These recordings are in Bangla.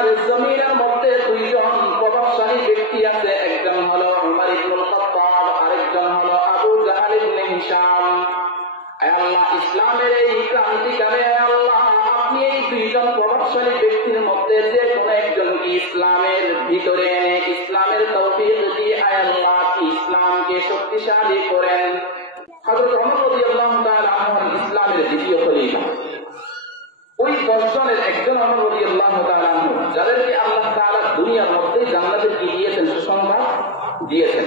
মক্কার জমিনের মধ্যে দুইজন প্রভাবশালী ব্যক্তি আছে, একজন হলো উমর ইবনুল খাত্তাব, আরেকজন হলো আবু জাহল ইবনে হিশাম। আয় আল্লাহ, ইসলামের এই ক্রান্তিকালে আল্লাহ আপনি এই দুইজন প্রভাবশালী ব্যক্তির মধ্যে যে কোনো একজনকে ইসলামের ভিতরে এনে ইসলামের তৌফিক দিয়ে আয় আল্লাহ ইসলামকে শক্তিশালী করেন। হযরত ওমর রাদিয়াল্লাহু তাআলা আনহু ইসলামের দ্বিতীয় খলিফা। ওই 10 জনের একজন ওমর রাদিয়াল্লাহু তাআলা আনহু, যাদেরকে আল্লাহ তাআলা দুনিয়ার মধ্যে জান্নাতের কি দিয়েছেন, সুসংবাদ দিয়েছেন।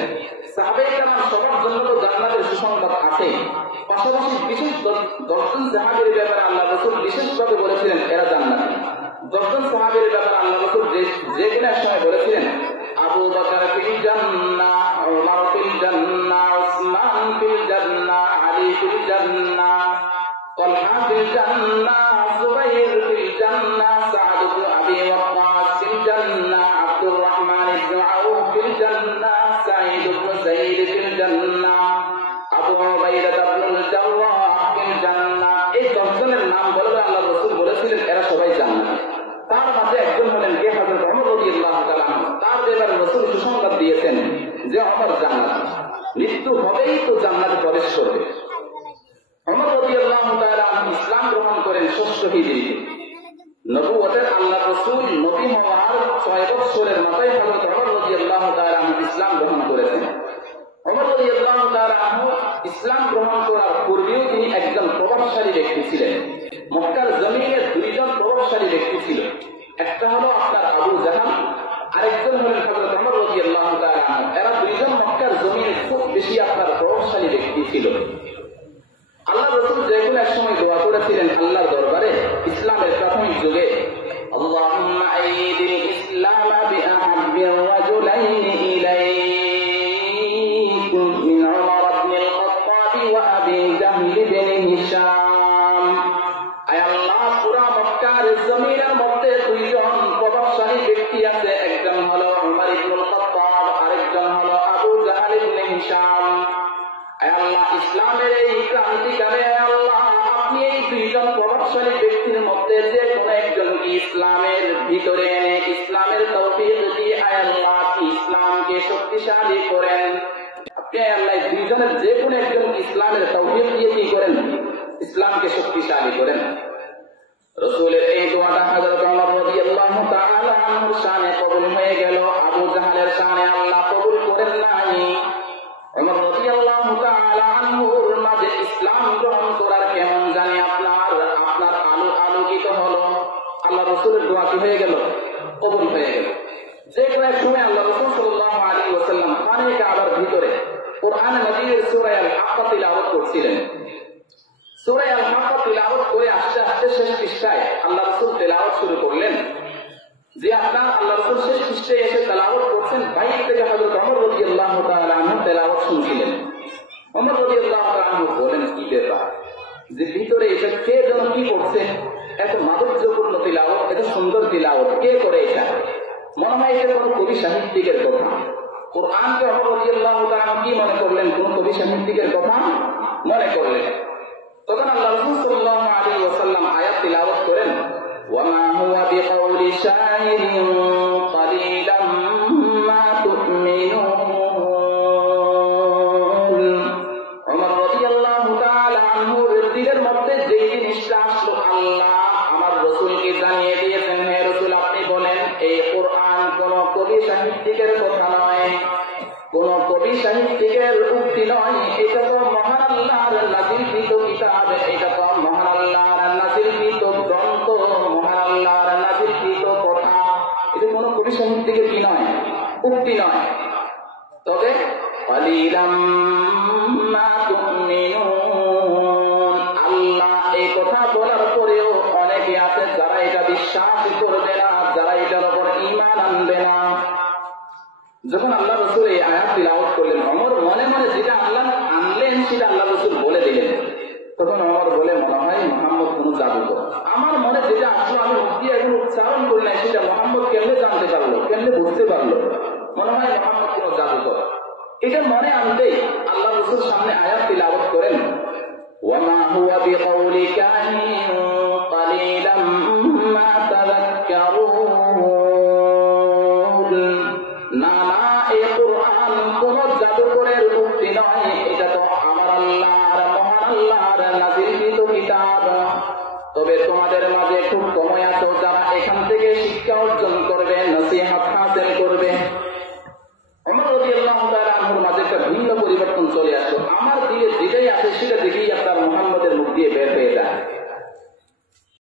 সাহাবায়ে কেরাম সবার জন্য তো জান্নাতের সুসংবাদ আছে, পাশাপাশি বিশেষ 10 জন সাহাবীর ব্যাপারে আল্লাহ রাসূল বিশেষভাবে বলেছিলেন এরা জান্নাতি। 10 জন সাহাবীর ব্যাপারে আল্লাহ রাসূল যে কোনো সময় বলেছিলেন আবু বকর ফিল জান্নাহ, ওমর ফিল জান্নাহ, উসমান ফিল জান্নাহ, আলী ফিল জান্নাহ, তালহা ফিল জান্নাহ, জুবাইর ফিল জান্নাহ, সাদ ইবনে আবি ওয়াক্কাস ফিল জান্নাহ, আব্দুর রহমান ইবনে আউফ ফিল জান্নাহ, সাঈদ ইবনে যায়েদ ফিল জান্নাহ, আবু উবাইদা ইবনুল জাররাহ ফিল জান্নাহ। এই 10 জনের নাম বলে আল্লাহ রাসূল বলেছিলেন এরা সবাই জান্নাতি। তার মাঝে একজন হলেন কে, হযরত ওমর রাদিয়াল্লাহু তাআলা আনহু। তার ব্যাপারে রাসূল সুসংবাদ দিয়েছেন যে ওমর জান্নাতি, মৃত্যু হবেই তো জান্নাতে প্রবেশ করবে। ওমর রাদিয়াল্লাহু তাআলা আনহু ইসলাম গ্রহণ করেন 6 হিজরিতে। নবুয়তের আল্লাহ রাসূল নবী হওয়ার 6 বছরের মাথায় হযরত ওমর রাদিয়াল্লাহু তাআলা আনহু ইসলাম গ্রহণ করেছেন। ওমর রাদিয়াল্লাহু তাআলা আনহু ইসলাম গ্রহণ করার পূর্বেও তিনি একজন প্রভাবশালী ব্যক্তি ছিলেন। মক্কার জমিনে 2 জন প্রভাবশালী ব্যক্তি ছিল, একটা হলো আপনার আবু জাহল, আরেকজন হলেন হযরত ওমর রাদিয়াল্লাহু তাআলা আনহু। এরা 2 জন মক্কার জমিনে খুব বেশি আপনার প্রভাবশালী ব্যক্তি ছিল। আল্লাহ রাসূল যে কোনো এক সময় দোয়া করেছিলেন আল্লাহর দরবারে ইসলামের প্রাথমিক যুগে, আল্লাহুম্মা আইদিল ইসলামা বিআহাব্বির রাজুলাইনি ইলাইকুম মিন উমর ইবনুল খাত্তাব ওয়া আবি জাহল ইবনে হিশাম। আয় আল্লাহ, পুরা মক্কার জমিনের মধ্যে 2 জন প্রভাবশালী ব্যক্তি আছে, একজন হলো উমর ইবনুল খাত্তাব, আরেকজন হলো আবু জাহল ইবনে হিশাম। আয় আল্লাহ, ইসলামের এই ক্রান্তিকালে আল্লাহ আপনি এই 2 জন প্রভাবশালী ব্যক্তির মধ্যে যে কোনো একজনকে ইসলামের ভিতরে এনে ইসলামের তৌফিক দিয়ে আয় আল্লাহ ইসলামকে শক্তিশালী করেন। আপনি আয় আল্লাহ 2 জনের যে কোনো একজনকে ইসলামের তৌফিক দিয়ে কি করেন, ইসলামকে শক্তিশালী করেন। রাসূলের এই দোয়াটা হযরত ওমর রাদিয়াল্লাহু তাআলা আনহুর শানে কবুল হয়ে গেল, আবু জাহলের শানে আল্লাহ কবুল করেন নাই। ওমর রাদিয়াল্লাহু তাআলা আনহুর মাঝে ইসলাম গ্রহণ করার কেমন জানি আপনার আলোকিত হলো। আল্লাহ রাসূলের দোয়া কি হয়ে গেল, কবুল হয়ে গেল। যে কোনো এক সময় আল্লাহ রাসূল সাল্লাল্লাহু আলাইহি ওয়াসাল্লাম খানে কাবার ভিতরে কুরআন মাজিদের সূরা আল-হাক্কা তিলাওয়াত করছিলেন। সূরা আল-হাক্কা তিলাওয়াত করে আস্তে আস্তে শেষ পৃষ্ঠায় আল্লাহ রাসূল তিলাওয়াত শুরু করলেন। যে আপনার আল্লাহ রাসূল শেষ পৃষ্ঠায় এসে তিলাওয়াত করছেন, বাইরে থেকে হযরত ওমর রাদিয়াল্লাহু তাআলা আনহু তিলাওয়াত শুনছিলেন। ওমর রাদিয়াল্লাহু তাআলা আনহু বলেন, কি ব্যাপার, যে ভিতরে এসে কে যেন কি করছে, এত মাধুর্যপূর্ণ তিলাওয়াত, এত সুন্দর তিলাওয়াত কে করে এটা? মনে হয় এটা কোনো কবি সাহিত্যিকের কথা। কোরআনকে ওমর রাদিয়াল্লাহু তাআলা কি মনে করলেন, কোন কবি সাহিত্যিকের কথা মনে করলেন। তখন আল্লাহ রাসূল সাল্লাল্লাহু আলাইহি ওয়াসাল্লাম আয়াত তিলাওয়াত করেন, ওয়ামা হুয়া বিকাউলি শাইরিন ক্বালিলাম মা তুমিনুন। ওমর রাদিয়াল্লাহু তাআলা আনহুর দিলের মধ্যে যে জিনিসটা আসলো, আল্লাহ আমার রাসূলকে জানিয়ে দিয়েছেন, হে রাসূল আপনি বলেন এই কোরআন কোন কবি সাহিত্যিকের কথা নয়, কোন কবি সাহিত্যিকের উক্তি নয়, এটা তো মহান আল্লাহর নাযিলকৃত কিতাব, এটা তো মহান আল্লাহর নাযিলকৃত গ্রন্থ, মহান আল্লাহর নাযিলকৃত কথা। এটা কোন কবি সাহিত্যিকের কি নয়, উক্তি নয়। তবে ক্বালিলাম মা তুমিনুন, আল্লাহ এই কথা বলার পরেও অনেকে আছে যারা এটা বিশ্বাস করবে না, যারা এটার উপর ঈমান আনবে না। যখন আল্লাহ রাসূল এই আয়াত তিলাওয়াত করলেন, ওমর মনে মনে যেটা আল্লাহ আনলেন সেটা আল্লাহ রাসূল বলে দিলেন। তখন ওমর বলে, মনে হয় মুহাম্মদ কোন জাদুকর। আমার মনে যেটা আসলো আমি মুখ দিয়ে এখন উচ্চারণ করি না, সেটা মুহাম্মদ কেমনে জানতে পারলো, কেমনে বুঝতে পারলো, মনে হয় মুহাম্মদ কোন জাদুকর। এটা মনে আনতেই আল্লাহ রাসূল সামনে আয়াত তিলাওয়াত করেন, ওয়ামা হুয়া বিকাউলি কাহিন ক্বালিলাম মা তাযাক্কারুন। জাদুকরের উক্তি নয়, এটা তো আমার আল্লাহর, মহান আল্লাহর নাযিলকৃত কিতাব। তবে তোমাদের মাঝে খুব কমই আছো যারা এখান থেকে শিক্ষা অর্জন করবে, নসিহত হাসিল করবে।